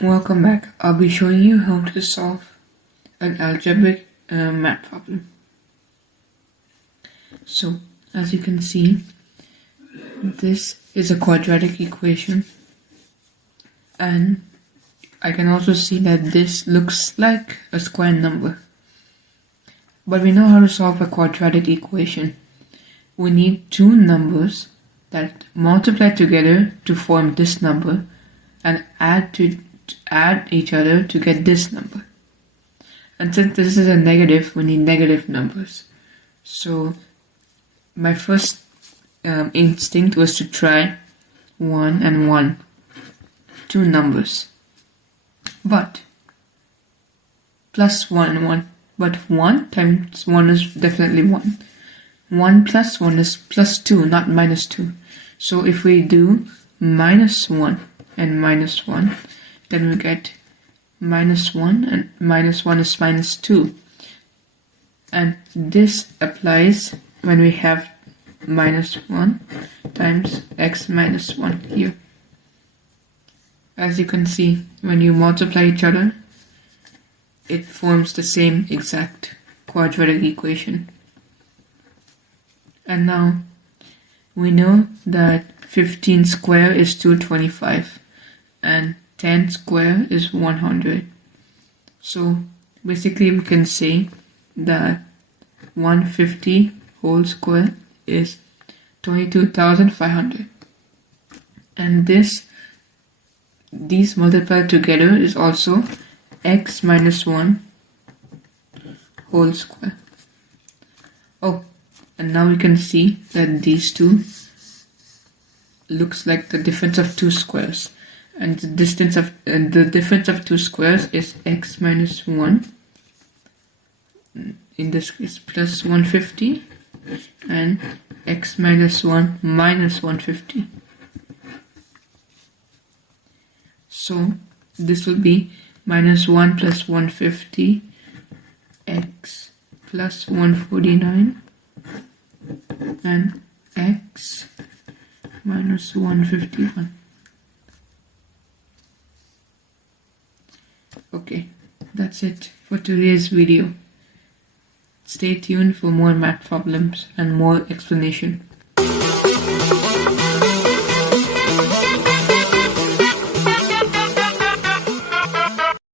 Welcome back. I'll be showing you how to solve an algebraic math problem. So, as you can see, this is a quadratic equation, and I can also see that this looks like a square number. But we know how to solve a quadratic equation. We need two numbers that multiply together to form this number and add each other to get this number. And since this is a negative, we need negative numbers. So my first instinct was to try 1 and 1, two numbers, but plus 1 and 1, but 1 times 1 is definitely 1. 1 plus 1 is plus 2, not minus 2. So if we do minus 1 and minus 1, then we get minus 1, and minus 1 is minus 2. And this applies when we have minus 1 times x minus 1 here. As you can see, when you multiply each other, it forms the same exact quadratic equation. And now we know that 15 square is 225 and 10 square is 100. So basically we can say that 150 whole square is 22,500. And these multiplied together is also x minus 1 whole square. Oh, and now we can see that these two looks like the difference of two squares. And the difference of two squares is x minus 1, in this case plus 150, and x minus 1 minus 150. So this will be minus 1 plus 150, x plus 149, and x minus 151. Okay, that's it for today's video. Stay tuned for more math problems and more explanation.